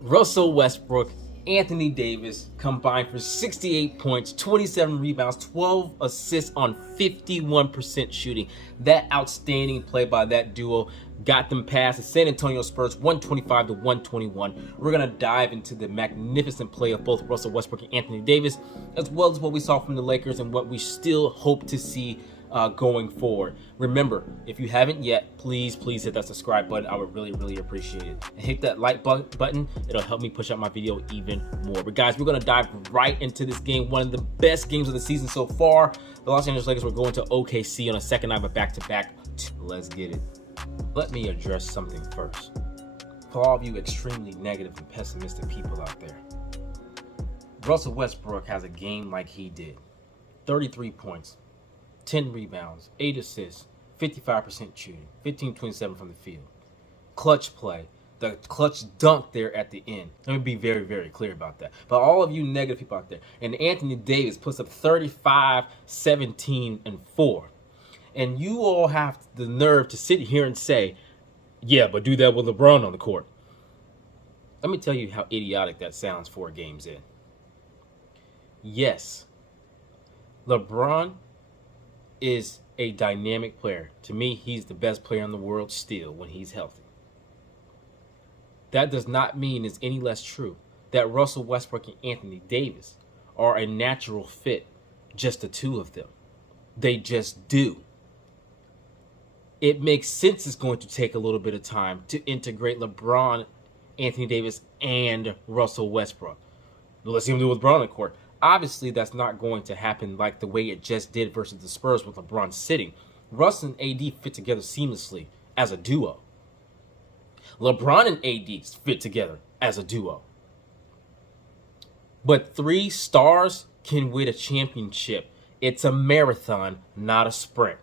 Russell Westbrook, Anthony Davis combined for 68 points, 27 rebounds, 12 assists on 51% shooting. That outstanding play by that duo got them past the San Antonio Spurs 125-121. We're going to dive into the magnificent play of both Russell Westbrook and Anthony Davis, as well as what we saw from the Lakers and what we still hope to see going forward. Remember, if you haven't yet, please hit that subscribe button. I would really appreciate it. And hit that like button. It'll help me push out my video even more. But guys, we're going to dive right into this game. One of the best games of the season so far. The Los Angeles Lakers were going to OKC on a second night of a back-to-back. Let's get it. Let me address something first. For all of you extremely negative and pessimistic people out there, Russell Westbrook has a game like he did. 33 points, 10 rebounds, 8 assists, 55% shooting, 15-27 from the field. Clutch play, the clutch dunk there at the end. Let me be very clear about that. But all of you negative people out there, and Anthony Davis puts up 35, 17, and 4. And you all have the nerve to sit here and say, yeah, but do that with LeBron on the court. Let me tell you how idiotic that sounds 4 games in. Yes, LeBron is a dynamic player. To me, he's the best player in the world still when he's healthy. That does not mean it's any less true that Russell Westbrook and Anthony Davis are a natural fit, just the two of them. They just do. It makes sense it's going to take a little bit of time to integrate LeBron, Anthony Davis, and Russell Westbrook. Let's see him do it with LeBron on the court. Obviously, that's not going to happen like the way it just did versus the Spurs with LeBron sitting. Russ and AD fit together seamlessly as a duo. LeBron and AD fit together as a duo. But 3 stars can win a championship. It's a marathon, not a sprint.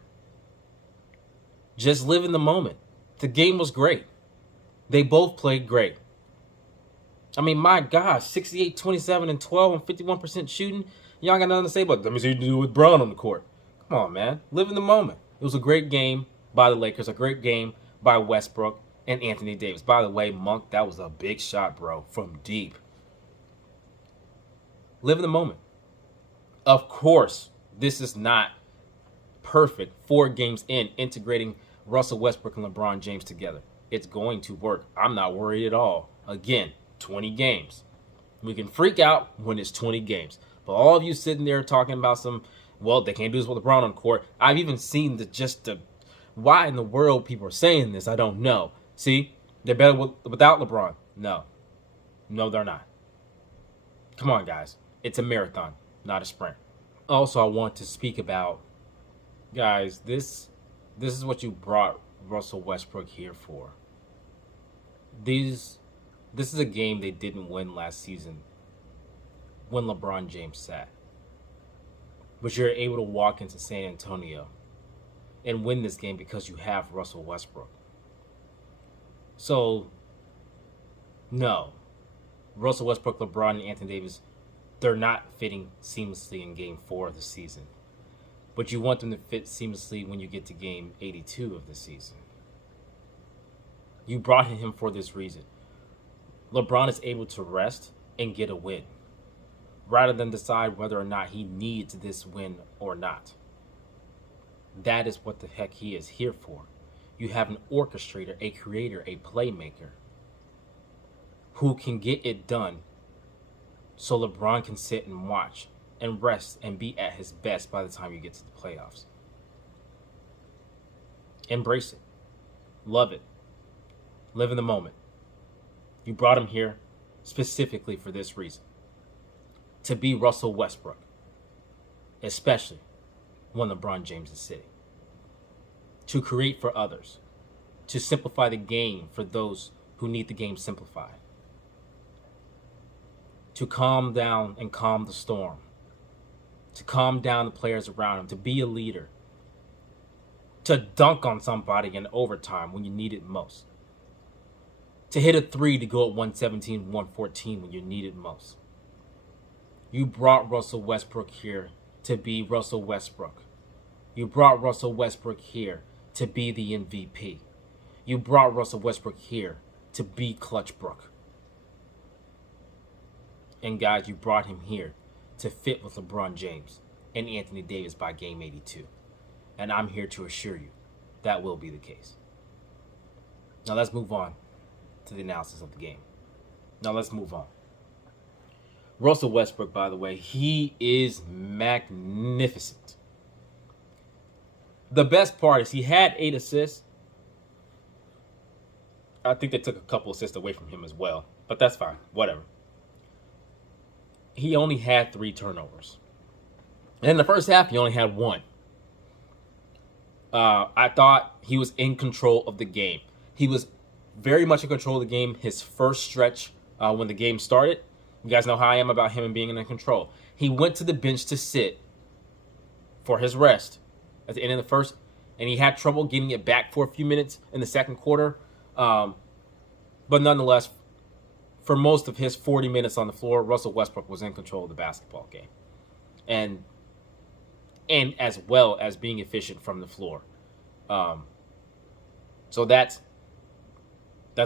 Just live in the moment. The game was great. They both played great. I mean, my gosh, 68, 27, and 12 and 51% shooting. Y'all got nothing to say about it. Let me see what you do with Brown on the court. Come on, man. Live in the moment. It was a great game by the Lakers, a great game by Westbrook and Anthony Davis. By the way, Monk, that was a big shot, bro, from deep. Live in the moment. Of course, this is not perfect 4 games in integrating Russell Westbrook and LeBron James together. It's going to work. I'm not worried at all. Again, 20 games. We can freak out when it's 20 games. But all of you sitting there talking about well, they can't do this with LeBron on court. I've even seen why in the world people are saying this, I don't know. See, they're better without LeBron. No, they're not. Come on, guys. It's a marathon, not a sprint. Also, I want to speak about, guys, this is what you brought Russell Westbrook here for. This is a game they didn't win last season when LeBron James sat. But you're able to walk into San Antonio and win this game because you have Russell Westbrook. So, no. Russell Westbrook, LeBron, and Anthony Davis, they're not fitting seamlessly in Game 4 of the season. But you want them to fit seamlessly when you get to Game 82 of the season. You brought him for this reason. LeBron is able to rest and get a win, rather than decide whether or not he needs this win or not. That is what the heck he is here for. You have an orchestrator, a creator, a playmaker who can get it done so LeBron can sit and watch and rest and be at his best by the time you get to the playoffs. Embrace it. Love it. Live in the moment. You brought him here specifically for this reason. To be Russell Westbrook. Especially when LeBron James is sitting. To create for others. To simplify the game for those who need the game simplified. To calm down and calm the storm. To calm down the players around him. To be a leader. To dunk on somebody in overtime when you need it most. To hit a 3 to go at 117, 114 when you need it most. You brought Russell Westbrook here to be Russell Westbrook. You brought Russell Westbrook here to be the MVP. You brought Russell Westbrook here to be Clutch Brook. And guys, you brought him here to fit with LeBron James and Anthony Davis by game 82. And I'm here to assure you that will be the case. Now let's move on to the analysis of the game. Russell Westbrook, by the way, he is magnificent. The best part is he had 8 assists. I think they took a couple assists away from him as well, but that's fine. Whatever. He only had 3 turnovers. And in the first half, he only had 1. I thought he was in control of the game. He was very much in control of the game his first stretch when the game started. You guys know how I am about him and being in control. He went to the bench to sit for his rest at the end of the first, and he had trouble getting it back for a few minutes in the second quarter. But nonetheless, for most of his 40 minutes on the floor, Russell Westbrook was in control of the basketball game. And as well as being efficient from the floor. So that's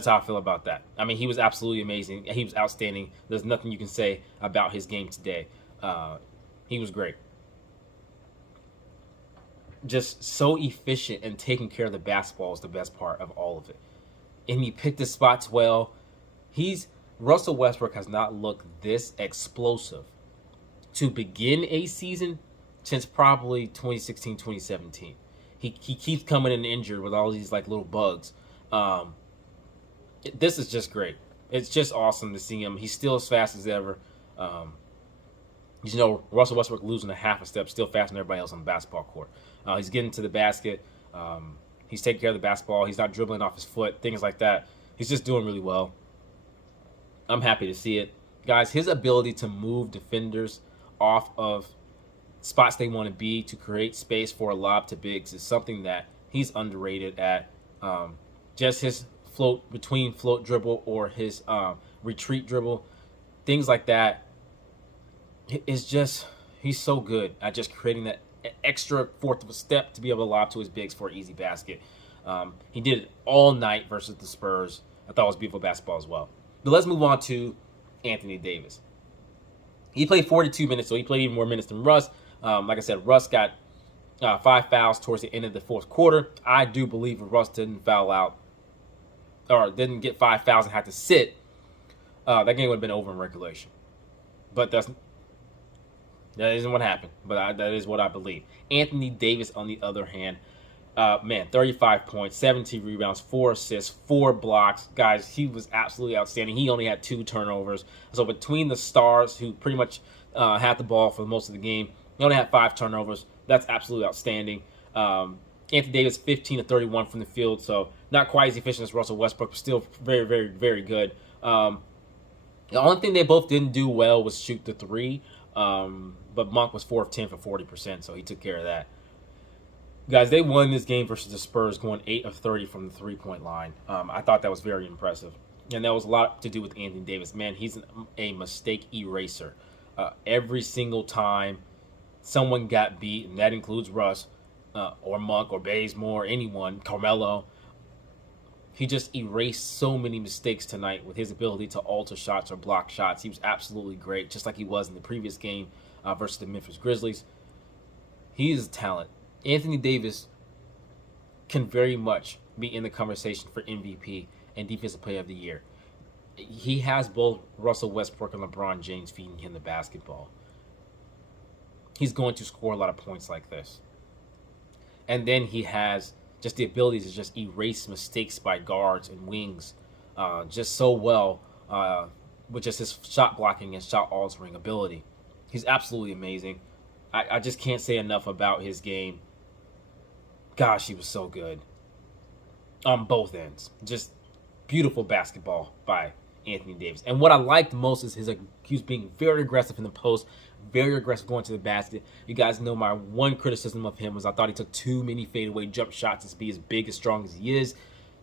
how I feel about that. I mean, he was absolutely amazing. He was outstanding. There's nothing you can say about his game today. He was great. Just so efficient and taking care of the basketball is the best part of all of it. And he picked his spots well. Russell Westbrook has not looked this explosive to begin a season since probably 2016, 2017. He keeps coming in injured with all these like little bugs. This is just great. It's just awesome to see him. He's still as fast as ever. Russell Westbrook losing a half a step, still faster than everybody else on the basketball court. He's getting to the basket. He's taking care of the basketball. He's not dribbling off his foot, things like that. He's just doing really well. I'm happy to see it. Guys, his ability to move defenders off of spots they want to be to create space for a lob to bigs is something that he's underrated at. Just his float dribble or his retreat dribble, things like that. It's just, he's so good at just creating that extra fourth of a step to be able to lob to his bigs for an easy basket. He did it all night versus the Spurs. I thought it was beautiful basketball as well. But let's move on to Anthony Davis. He played 42 minutes, so he played even more minutes than Russ. Like I said, Russ got 5 fouls towards the end of the fourth quarter. I do believe if Russ didn't foul out or didn't get 5 fouls and had to sit, that game would have been over in regulation. But that isn't what happened. But that is what I believe. Anthony Davis, on the other hand, 35 points, 17 rebounds, 4 assists, 4 blocks. Guys, he was absolutely outstanding. He only had 2 turnovers. So between the stars, who pretty much had the ball for most of the game, he only had 5 turnovers. That's absolutely outstanding. Anthony Davis, 15 to 31 from the field, so not quite as efficient as Russell Westbrook, but still very, very, very good. The only thing they both didn't do well was shoot the 3, but Monk was 4 of 10 for 40%, so he took care of that. Guys, they won this game versus the Spurs, going 8 of 30 from the three-point line. I thought that was very impressive, and that was a lot to do with Anthony Davis. Man, he's a mistake eraser. Every single time someone got beat, and that includes Russ, or Monk, or Bazemore, anyone, Carmelo. He just erased so many mistakes tonight with his ability to alter shots or block shots. He was absolutely great, just like he was in the previous game versus the Memphis Grizzlies. He is a talent. Anthony Davis can very much be in the conversation for MVP and Defensive Player of the Year. He has both Russell Westbrook and LeBron James feeding him the basketball. He's going to score a lot of points like this. And then he has just the ability to just erase mistakes by guards and wings just so well with just his shot blocking and shot altering ability. He's absolutely amazing. I just can't say enough about his game. Gosh, he was so good on both ends. Just beautiful basketball by Anthony Davis. And what I liked most is he was being very aggressive in the post, very aggressive going to the basket. You guys know my one criticism of him was I thought he took too many fadeaway jump shots to be as big, as strong as he is.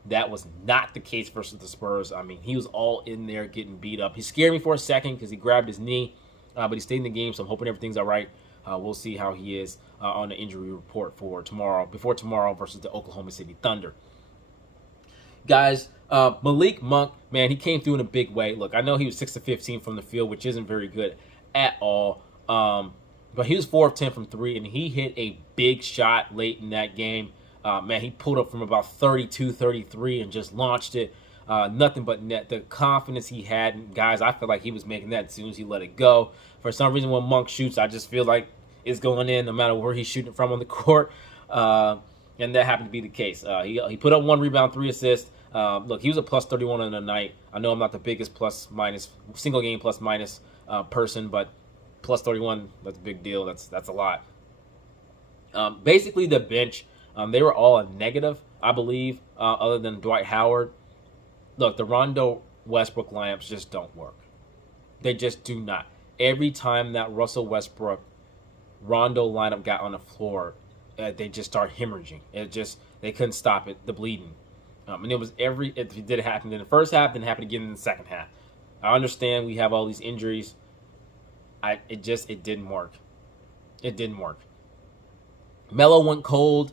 That was not the case versus the Spurs. I mean, he was all in there getting beat up. He scared me for a second because he grabbed his knee, but he stayed in the game, so I'm hoping everything's all right. We'll see how he is on the injury report for tomorrow, before tomorrow versus the Oklahoma City Thunder. Guys, Malik Monk, man, he came through in a big way. Look, I know he was 6 of 15 from the field, which isn't very good at all. But he was 4 of 10 from 3, and he hit a big shot late in that game. Man, he pulled up from about 32, 33 and just launched it. Nothing but net. The confidence he had, and guys, I feel like he was making that as soon as he let it go. For some reason, when Monk shoots, I just feel like it's going in no matter where he's shooting from on the court. And that happened to be the case. He put up 1 rebound, 3 assists. Look, he was a plus 31 on the night. I know I'm not the biggest plus minus single game plus minus person, but plus 31, that's a big deal. That's a lot. Basically, the bench, they were all a negative, I believe, other than Dwight Howard. Look, the Rondo Westbrook lineups just don't work. They just do not. Every time that Russell Westbrook Rondo lineup got on the floor, they just start hemorrhaging. They couldn't stop it, the bleeding. And it did happen in the first half, then it happened again in the second half. I understand we have all these injuries. It didn't work. It didn't work. Melo went cold.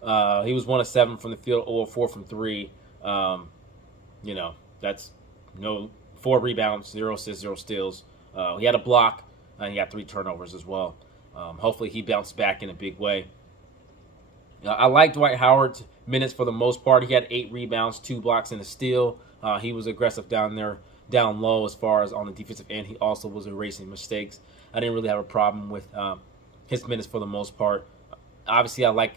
He was 1 of 7 from the field, or 4 from 3. That's 4 rebounds, 0 assists, 0 steals. He had a block, and he got 3 turnovers as well. Hopefully he bounced back in a big way. I like Dwight Howard's minutes for the most part. He had 8 rebounds, 2 blocks, and a steal. He was aggressive down there, down low as far as on the defensive end. He also was erasing mistakes. I didn't really have a problem with his minutes for the most part. Obviously, I like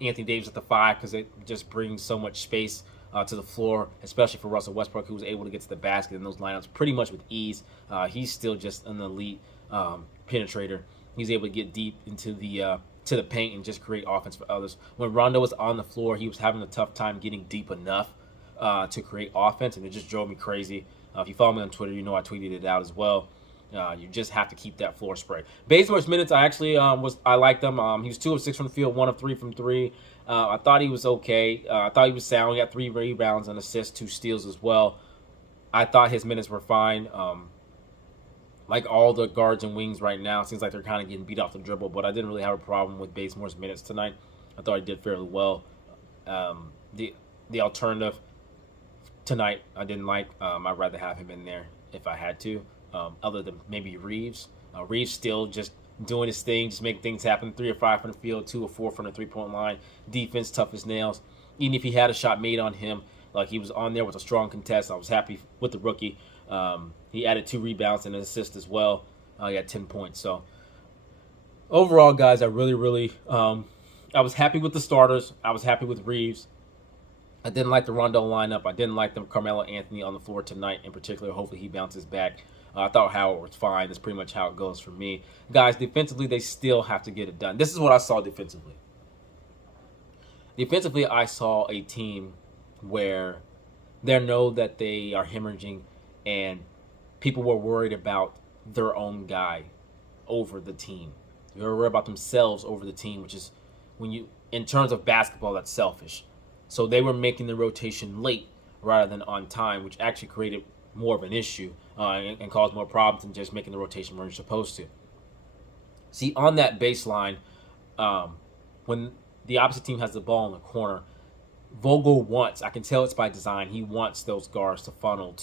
Anthony Davis at the 5 because it just brings so much space to the floor, especially for Russell Westbrook, who was able to get to the basket in those lineups pretty much with ease. He's still just an elite penetrator. He's able to get deep into the paint and just create offense for others. When Rondo was on the floor, he was having a tough time getting deep enough to create offense, and it just drove me crazy. If you follow me on Twitter, you know I tweeted it out as well. You just have to keep that floor spray. Bazemore's minutes, I actually I liked them. He was 2 of 6 from the field, 1 of 3 from 3. I thought he was okay. I thought he was sound. He got 3 rebounds and assists, 2 steals as well. I thought his minutes were fine. Like all the guards and wings right now, it seems like they're kind of getting beat off the dribble, but I didn't really have a problem with Bazemore's minutes tonight. I thought he did fairly well. The alternative tonight I didn't like. I'd rather have him in there if I had to, other than maybe Reeves. Reeves still just doing his thing, just making things happen. 3 of 5 from the field, 2 of 4 from the 3-point line. Defense, tough as nails. Even if he had a shot made on him, like he was on there with a strong contest, I was happy with the rookie. He added 2 rebounds and an assist as well. He had 10 points. So overall, guys, I really, I was happy with the starters. I was happy with Reeves. I didn't like the Rondo lineup. I didn't like the Carmelo Anthony on the floor tonight in particular. Hopefully he bounces back. I thought Howard was fine. That's pretty much how it goes for me. Guys, defensively, they still have to get it done. This is what I saw defensively. Defensively, I saw a team where they know that they are hemorrhaging and people were worried about their own guy over the team. They were worried about themselves over the team, which is, in terms of basketball, that's selfish. So they were making the rotation late rather than on time, which actually created more of an issue and caused more problems than just making the rotation where you're supposed to. See, on that baseline, when the opposite team has the ball in the corner, Vogel wants, I can tell it's by design, he wants those guards to funnel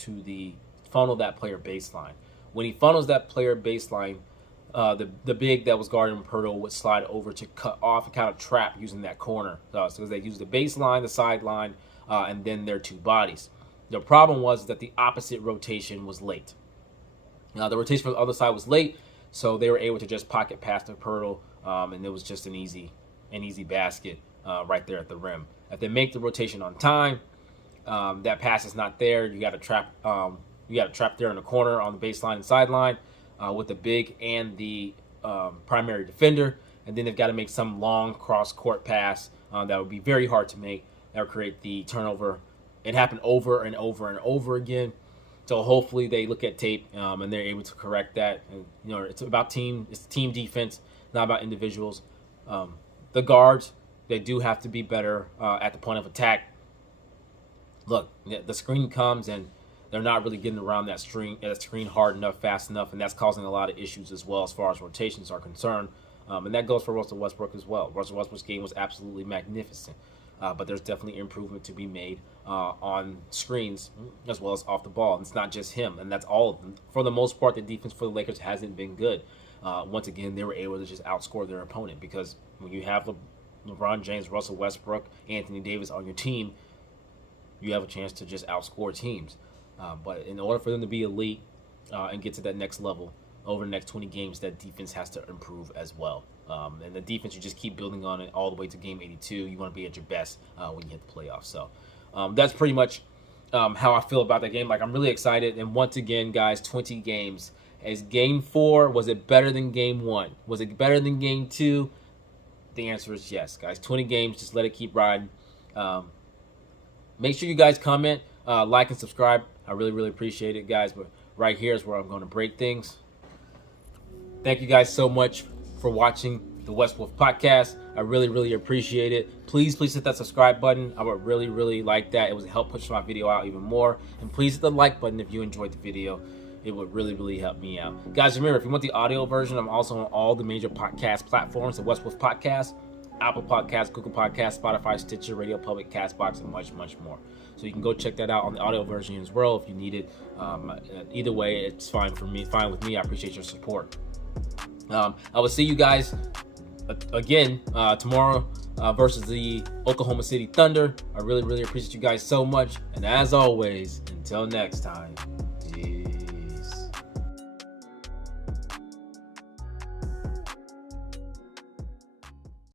that player baseline. When he funnels that player baseline, the big that was guarding Pirtle would slide over to cut off and kind of trap using that corner. So they use the baseline, the sideline, and then their 2 bodies. The problem was that the opposite rotation was late. Now the rotation from the other side was late, so they were able to just pocket pass to Pirtle, and it was just an easy basket right there at the rim. If they make the rotation on time, that pass is not there. You got to trap. You got to trap there in the corner on the baseline and sideline with the big and the primary defender, and then they've got to make some long cross-court pass that would be very hard to make. That would create the turnover. It happened over and over and over again. So hopefully they look at tape and they're able to correct that. And, it's about team defense, not about individuals. The guards, they do have to be better at the point of attack. Look, the screen comes and they're not really getting around that screen hard enough, fast enough, and that's causing a lot of issues as well as far as rotations are concerned. And that goes for Russell Westbrook as well. Russell Westbrook's game was absolutely magnificent. but there's definitely improvement to be made on screens as well as off the ball. And it's not just him, and that's all of them. For the most part, the defense for the Lakers hasn't been good. Once again, they were able to just outscore their opponent, because when you have LeBron James, Russell Westbrook, Anthony Davis on your team, you have a chance to just outscore teams. But in order for them to be elite and get to that next level over the next 20 games, that defense has to improve as well. And the defense, you just keep building on it all the way to game 82. You want to be at your best when you hit the playoffs. So that's pretty much how I feel about that game. Like, I'm really excited. And once again, guys, 20 games. As game 4, was it better than game 1? Was it better than game 2? The answer is yes, guys. 20 games, just let it keep riding. Make sure you guys comment, like, and subscribe. I really, really appreciate it, guys. But right here is where I'm going to break things. Thank you guys so much for watching the Westwolf podcast. I really, really appreciate it. Please hit that subscribe button. I would really, really like that. It would help push my video out even more. And please hit the like button if you enjoyed the video. It would really, really help me out. Guys, remember, if you want the audio version, I'm also on all the major podcast platforms, the Westwolf Podcast, Apple Podcasts, Google Podcasts, Spotify, Stitcher, Radio Public, CastBox, and much, much more. So you can go check that out on the audio version as well if you need it. Either way, it's fine for me. Fine with me. I appreciate your support. I will see you guys again tomorrow versus the Oklahoma City Thunder. I really, really appreciate you guys so much. And as always, until next time.